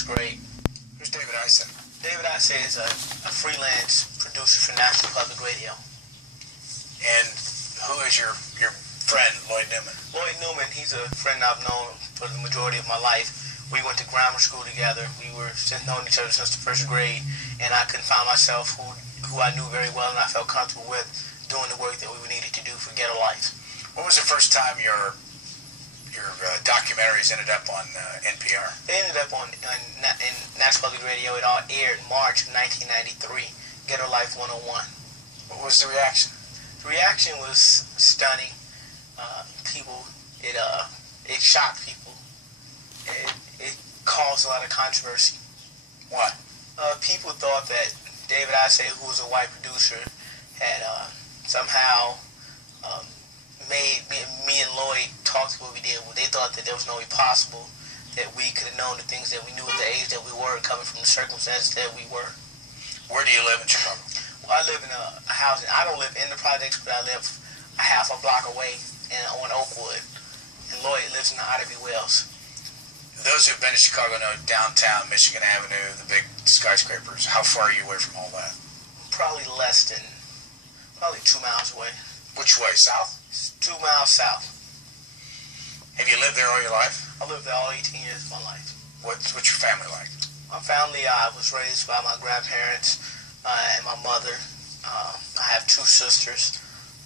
was great. Who's David Isay? David Isay is a freelance producer for National Public Radio. And who is your friend, Lloyd Newman? Lloyd Newman, he's a friend I've known for the majority of my life. We went to grammar school together. We were known each other since the first grade, and I couldn't find myself who I knew very well and I felt comfortable with doing the work that we needed to do for Ghetto Life. When was the first time your documentaries ended up on NPR? They ended up in National Public Radio. It all aired March of 1993, Ghetto Life 101. What was the reaction? The reaction was stunning. It shocked people. It caused a lot of controversy. Why? People thought that David Isay, who was a white producer, had somehow made me and Lloyd talk to what we did. They thought that there was no way possible that we could have known the things that we knew at the age that we were, coming from the circumstances that we were. Where do you live in Chicago? Well, I live in a housing. I don't live in the projects, but I live a half a block away on Oakwood. And Lloyd lives in the Ivy Wells. Those who've been to Chicago know downtown Michigan Avenue, the big skyscrapers. How far are you away from all that? Probably 2 miles away. Which way, south? 2 miles south. Have you lived there all your life? I lived there all 18 years of my life. What's your family like? My family, I was raised by my grandparents and my mother. I have 2 sisters.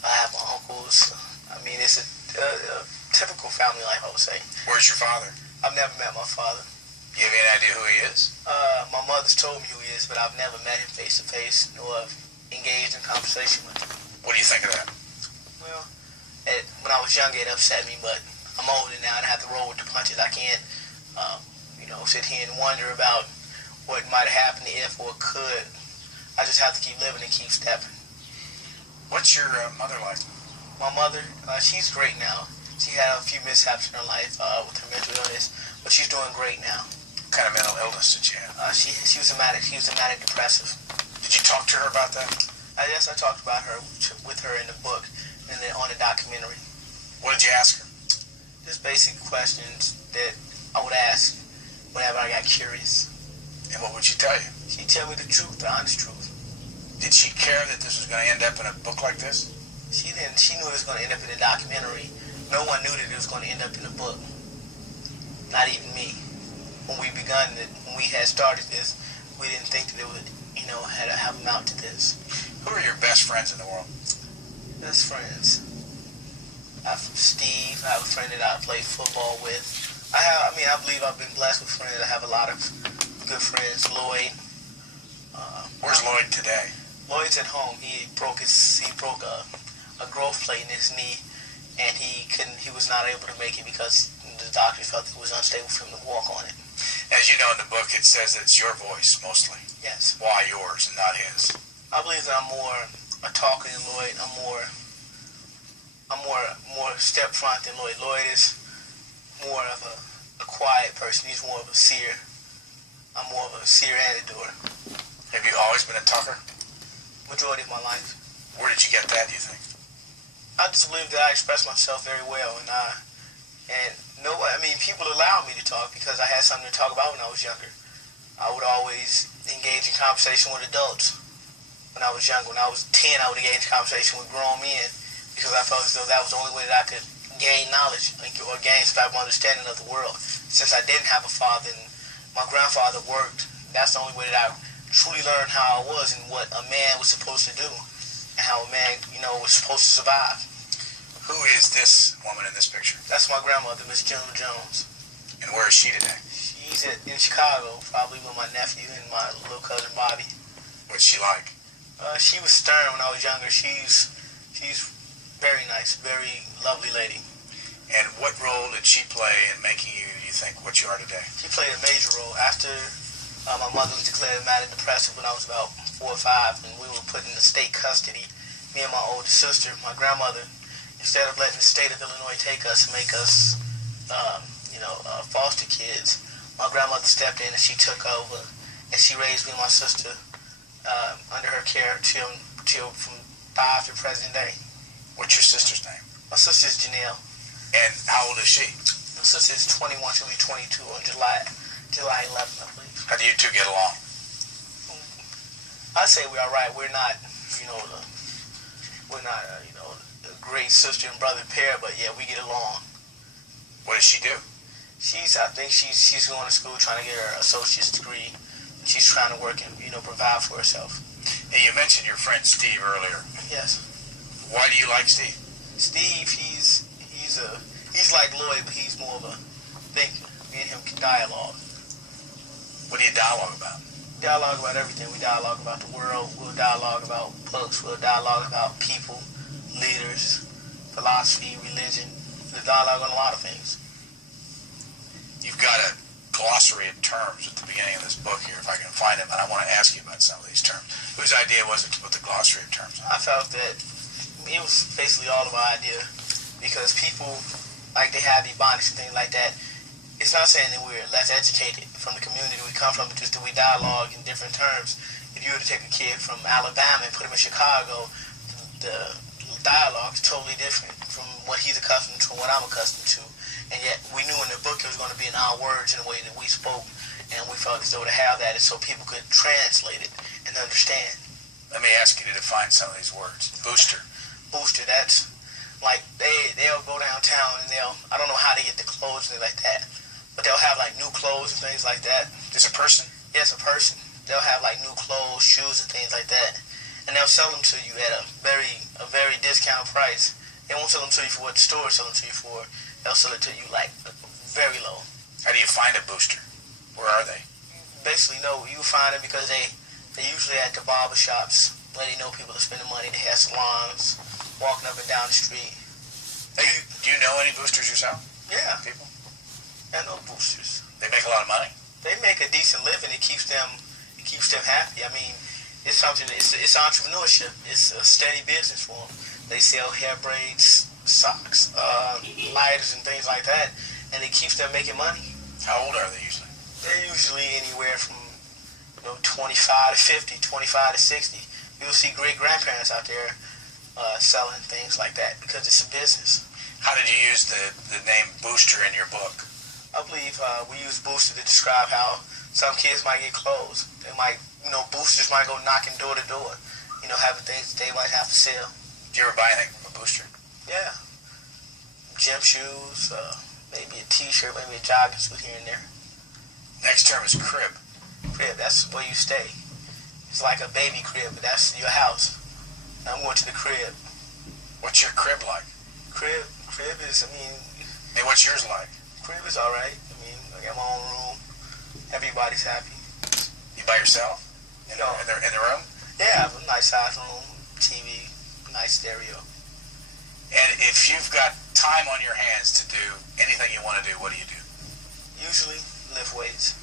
I have my uncles. I mean, it's a typical family life, I would say. Where's your father? I've never met my father. Do you have any idea who he is? My mother's told me who he is, but I've never met him face to face, nor engaged in conversation with him. What do you think of that? Well, when I was younger, it upset me, but I'm older now and I have to roll with the punches. I can't, sit here and wonder about what might have happened if or could. I just have to keep living and keep stepping. What's your mother like? My mother, she's great now. She had a few mishaps in her life with her mental illness, but she's doing great now. What kind of mental illness did she have? She was a manic depressive. Did you talk to her about that? Yes, I talked about her with her in the book and then on the documentary. What did you ask her? Just basic questions that I would ask whenever I got curious. And what would she tell you? She'd tell me the truth, the honest truth. Did she care that this was going to end up in a book like this? She didn't. She knew it was going to end up in a documentary. No one knew that it was going to end up in a book. Not even me. When we had started this, we didn't think that it would, have amount to this. Who are your best friends in the world? Best friends. I have Steve. I have a friend that I play football with. I believe I've been blessed with friends. I have a lot of good friends. Lloyd. Where's Lloyd today? Lloyd's at home. He broke a growth plate in his knee, and he was not able to make it because the doctor felt it was unstable for him to walk on it. As you know in the book, it says that it's your voice mostly. Yes. Why yours and not his? I believe that I'm more a talker than Lloyd. I'm more step front than Lloyd. Lloyd is more of a quiet person. He's more of a seer. I'm more of a seer and a doer. Have you always been a talker? Majority of my life. Where did you get that, do you think? I just believe that I express myself very well, people allowed me to talk because I had something to talk about when I was younger. I would always engage in conversation with adults when I was younger. When I was 10, I would engage in conversation with grown men because I felt as though that was the only way that I could gain knowledge or gain some type of understanding of the world. Since I didn't have a father and my grandfather worked, that's the only way that I truly learned how I was and what a man was supposed to do and how a man, was supposed to survive. Who is this woman in this picture? That's my grandmother, Miss June Jones. And where is she today? She's in Chicago, probably with my nephew and my little cousin Bobby. What's she like? She was stern when I was younger. She's very nice, very lovely lady. And what role did she play in making you think what you are today? She played a major role. After my mother was declared manic depressive when I was about 4 or 5, and we were put in the state custody, me and my older sister, my grandmother, instead of letting the state of Illinois take us and make us, foster kids, my grandmother stepped in and she took over and she raised me and my sister under her care till from 5 to present day. What's your sister's name? My sister's Janelle. And how old is she? My sister is 21. She'll be 22 on July July 11th, I believe. How do you two get along? I'd say we're all right. We're not, a great sister and brother pair, but yeah, we get along. What does she do? I think she's going to school trying to get her associate's degree. She's trying to work and, provide for herself. Hey, you mentioned your friend Steve earlier. Yes. Why do you like Steve? Steve, he's like Lloyd, but he's more of a thinker. Me and him can dialogue. What do you dialogue about? Dialogue about everything. We dialogue about the world. We'll dialogue about books. We'll dialogue about people, leaders, philosophy, religion. We'll dialogue on a lot of things. You've got a glossary of terms at the beginning of this book here, if I can find them, and I want to ask you about some of these terms. Whose idea was it to put the glossary of terms on? I felt that it was basically all of our idea, because people, like, they have Ebonics and things like that. It's not saying that we're less educated from the community we come from, just that we dialogue in different terms. If you were to take a kid from Alabama and put him in Chicago, the dialogue is totally different from what he's accustomed to and what I'm accustomed to. And yet we knew in the book it was going to be in our words in the way that we spoke, and we felt as though to have that is so people could translate it and understand. Let me ask you to define some of these words. Booster. Booster, that's like they'll go downtown and I don't know how they get the clothes and things like that, but they'll have like new clothes and things like that. Is a person? Yes, a person. They'll have like new clothes, shoes, and things like that, and they'll sell them to you at a very discount price. They won't sell them to you for what the store sell them to you for. They'll sell it to you like very low. How do you find a booster? Where are they? Basically, no, you find them because they're usually at the barber shops where they know people are spending money. They have salons, walking up and down the street. Hey, do you know any boosters yourself? Yeah. People? I know boosters. They make a lot of money? They make a decent living. It keeps them happy. I mean, it's entrepreneurship. It's a steady business for them. They sell hair braids, socks, lighters, and things like that, and it keeps them making money. How old are they usually? They're usually anywhere from 25 to 50, 25 to 60. You'll see great-grandparents out there selling things like that because it's a business. How did you use the name Booster in your book? I believe we use Booster to describe how some kids might get clothes. They might, boosters might go knocking door to door, having things they might have to sell. Do you ever buy anything from a booster? Yeah. Gym shoes, maybe a t-shirt, maybe a jogging suit here and there. Next term is crib. Crib, that's where you stay. It's like a baby crib, but that's your house. I'm going to the crib. What's your crib like? Crib is, Hey, what's yours like? Crib is all right. I got my own room. Everybody's happy. You by yourself? In the room? Yeah, I have a nice size room, TV, nice stereo. And if you've got time on your hands to do anything you want to do, what do you do? Usually lift weights.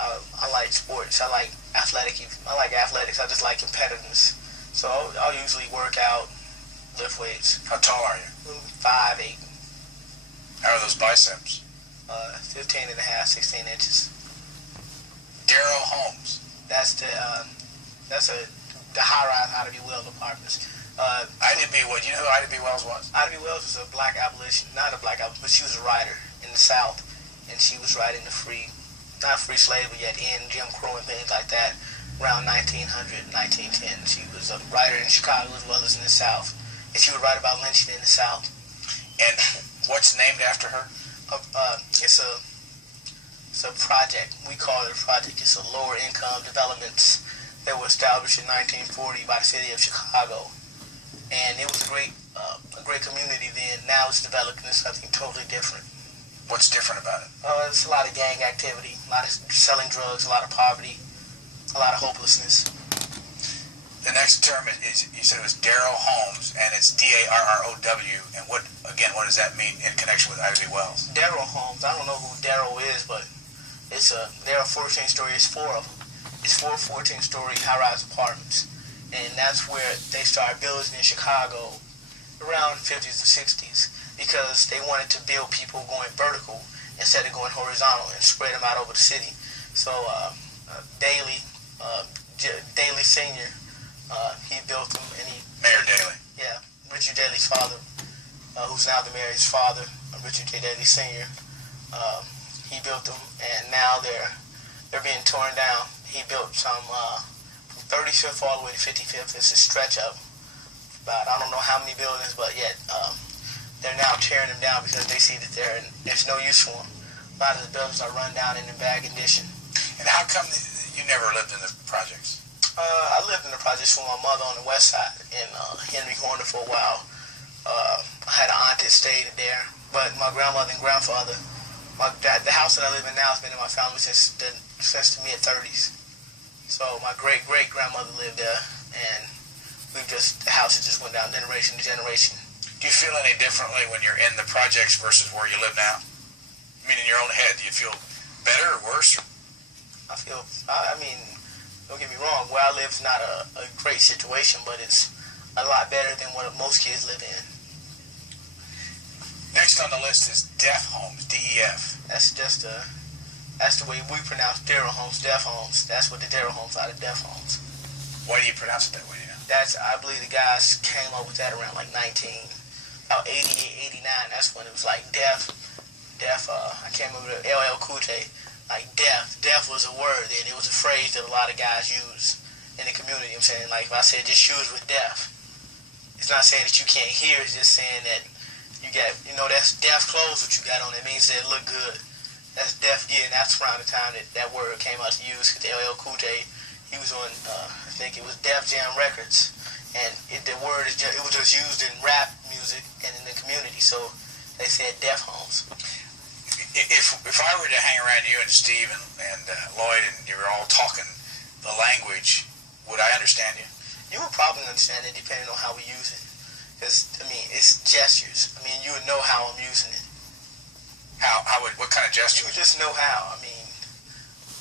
I like sports. I like athletics. I just like competitiveness. So I'll usually work out, lift weights. How tall are you? 5'8". How are those biceps? 15 and a half, 16 inches. Darrell Holmes. That's the high-rise Ida B. Wells apartments. Ida B. Wells. You know who Ida B. Wells was? Ida B. Wells was a black abolition, not a black abolition, but she was a writer in the South, and she was writing not free slavery yet, in Jim Crow and things like that, around 1900, 1910. She was a writer in Chicago as well as in the South, and she would write about lynching in the South. And what's named after her? It's a project. We call it a project. It's a lower income developments that were established in 1940 by the city of Chicago, and it was a great community then. Now it's developed into something totally different. What's different about it? It's a lot of gang activity, a lot of selling drugs, a lot of poverty, a lot of hopelessness. The next term is you said it was Darrell Holmes, and it's D-A-R-R-O-W. And what does that mean in connection with Ida B. Wells? Darrell Holmes. I don't know who Darrell is, but there are 14 stories. It's 4 of them. It's 4 14-story high-rise apartments, and that's where they started building in Chicago around 50s and 60s because they wanted to build people going vertical instead of going horizontal and spread them out over the city. So Daley Sr., he built them, and Mayor Daley. Yeah, Richard Daley's father, who's now the mayor's father, Richard J. Daley Sr., He built them, and now they're being torn down. He built some from 35th all the way to 55th. It's a stretch of about, I don't know how many buildings, but yet they're now tearing them down because they see that there's no use for them. A lot of the buildings are run down and in bad condition. And how come you never lived in the projects? I lived in the projects with my mother on the west side in Henry Corner for a while. I had an aunt that stayed there, but my grandmother and grandfather, the house that I live in now has been in my family since the mid-30s. So my great-great-grandmother lived there, and the house just went down generation to generation. Do you feel any differently when you're in the projects versus where you live now? I mean, in your own head, do you feel better or worse? I mean, don't get me wrong, where I live is not a great situation, but it's a lot better than what most kids live in. Next on the list is deaf homes, DEF. That's the way we pronounce Darrell homes, deaf homes. That's what the Darrell homes are, the deaf homes. Why do you pronounce it that way, you know? I believe the guys came up with that around like about 88, 89. That's when it was like deaf, I can't remember the LL Cool J. Like deaf was a word, and it was a phrase that a lot of guys use in the community. I'm saying, like, if I said just shoes with deaf, it's not saying that you can't hear, it's just saying that you got, that's deaf clothes what you got on. It means that it look good. That's deaf gear, and that's around the time that word came out to use, because LL Cool J, he was on, I think it was Def Jam Records, and the word it was just used in rap music and in the community, so they said deaf homes. If I were to hang around you and Steve and Lloyd and you were all talking the language, would I understand you? You would probably understand it depending on how we use it. Because, I mean, it's gestures. I mean, you would know how I'm using it. What kind of gestures? You would just know how. I mean,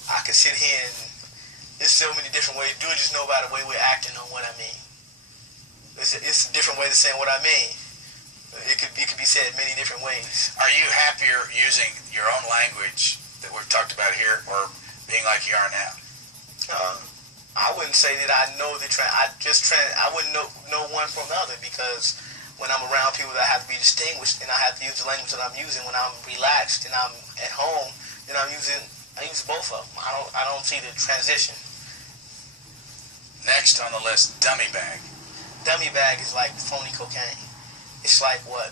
I could sit here and there's so many different ways to do it. Just know by the way we're acting on what I mean. It's a different way to say what I mean. It could be said many different ways. Are you happier using your own language that we've talked about here, or being like you are now? I wouldn't say that I know I wouldn't know one from the other, because when I'm around people that have to be distinguished, and I have to use the language that I'm using when I'm relaxed and I'm at home, then I use both of them. I don't see the transition. Next on the list, dummy bag. Dummy bag is like phony cocaine. It's like what?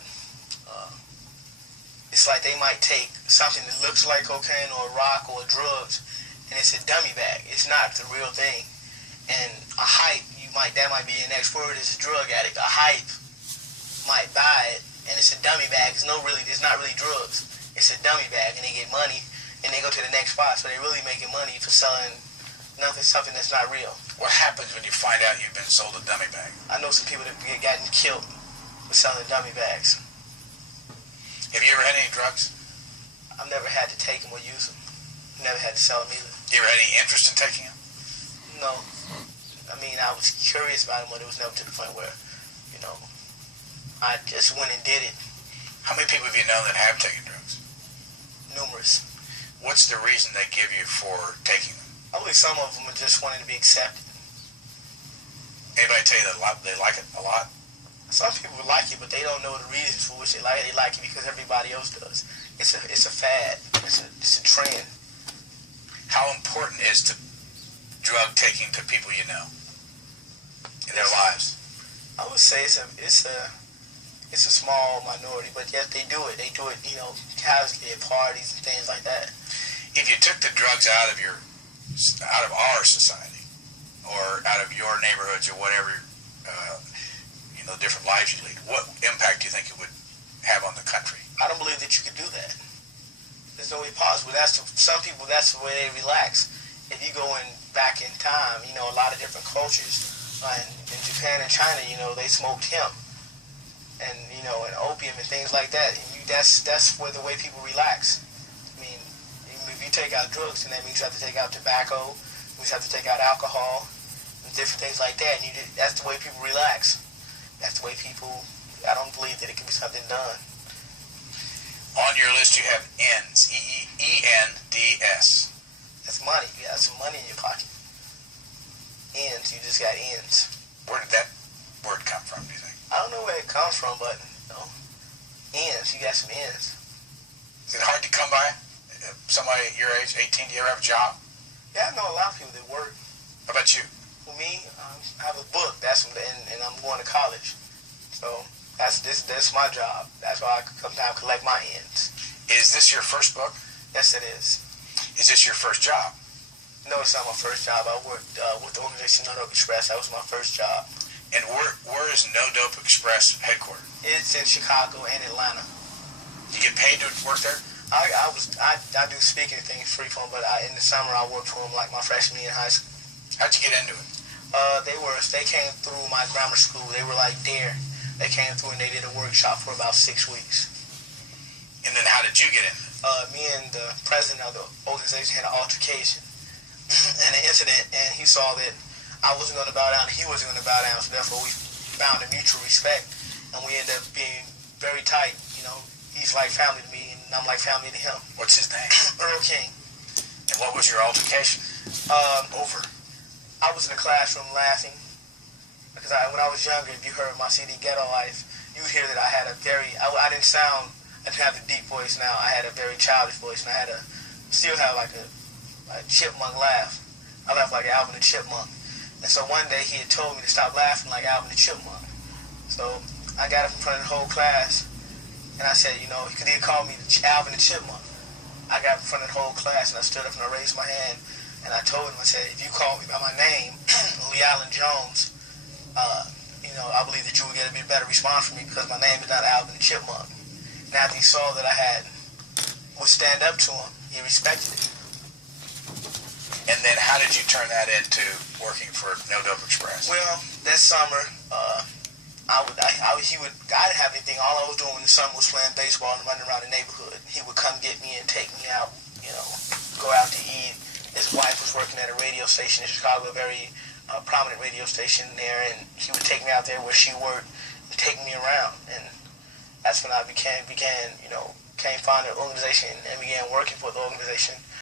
It's like they might take something that looks like cocaine or a rock or drugs, and it's a dummy bag. It's not the real thing. And a hype, that might be the next word, is a drug addict. A hype might buy it, and it's a dummy bag. It's not really drugs. It's a dummy bag, and they get money, and they go to the next spot. So they're really making money for selling something that's not real. What happens when you find out you've been sold a dummy bag? I know some people that have gotten killed for selling dummy bags. Have you ever had any drugs? I've never had to take them or use them. Never had to sell them either. You ever had any interest in taking them? No. I mean, I was curious about them, but it was never to the point where, I just went and did it. How many people have you known that have taken drugs? Numerous. What's the reason they give you for taking them? I believe some of them are just wanting to be accepted. Anybody tell you that they like it a lot? Some people like it, but they don't know the reasons for which they like it. They like it because everybody else does. It's a fad. It's a trend. How important is drug taking to people you know in their lives? I would say it's a small minority, but yes, they do it. They do it, casually at parties and things like that. If you took the drugs out of our society, or out of your neighborhoods, or whatever, different lives you lead, what impact do you think it would have on the country? I don't believe that you could do that. There's no way possible. Some people, that's the way they relax. If you go back in time, a lot of different cultures, in Japan and China, they smoked hemp and opium and things like that. And that's where the way people relax. I mean, if you take out drugs, then that means you have to take out tobacco, you have to take out alcohol, and different things like that. And that's the way people relax. That's the way I don't believe that it can be something done. On your list you have ENDS, E-E-N-D-S. That's money. You got some money in your pocket. Ends, you just got ends. Where did that word come from, do you think? I don't know where it comes from, but, ends, you got some ends. Is it hard to come by? 18? Do you ever have a job? Yeah, I know a lot of people that work. How about you? For me, I have a book. And I'm going to college. So that's my job. That's why I sometimes collect my ends. Is this your first book? Yes, it is. Is this your first job? No, it's not my first job. I worked with the organization No Dope Express. That was my first job. And where is No Dope Express headquartered? It's in Chicago and Atlanta. You get paid to work there? I do speaking things free for them, but in the summer I worked for them like my freshman year in high school. How'd you get into it? They came through my grammar school. They were like DARE. They came through and they did a workshop for about 6 weeks. And then how did you get in it? Me and the president of the organization had an altercation and an incident, and he saw that I wasn't going to bow down, he wasn't going to bow down, so therefore we found a mutual respect, and we ended up being very tight. You know, he's like family to me, and I'm like family to him. What's his name? Earl King. And what was your altercation? Over? I was in the classroom laughing because when I was younger, if you heard my CD Ghetto Life, you would hear that I had a very, I didn't have the deep voice now. I had a very childish voice, and I still have like a chipmunk laugh. I laughed like Alvin the Chipmunk. And so one day he had told me to stop laughing like Alvin the Chipmunk. So I got up in front of the whole class, and I said, you know, because he had called me Alvin the Chipmunk. I got up in front of the whole class, and I stood up and I raised my hand, and I told him, I said, if you call me by my name, Lee Allen Jones, you know, I believe that you would get a bit better response from me because my name is not Alvin the Chipmunk. And after he saw that I would stand up to him, he respected it. And then how did you turn that into working for No Dope Express? Well, that summer, I didn't have anything. All I was doing in the summer was playing baseball and running around the neighborhood. He would come get me and take me out, you know, go out to eat. His wife was working at a radio station in Chicago, a very prominent radio station there, and he would take me out there where she worked and take me around. And that's when I became fond of the organization and began working for the organization.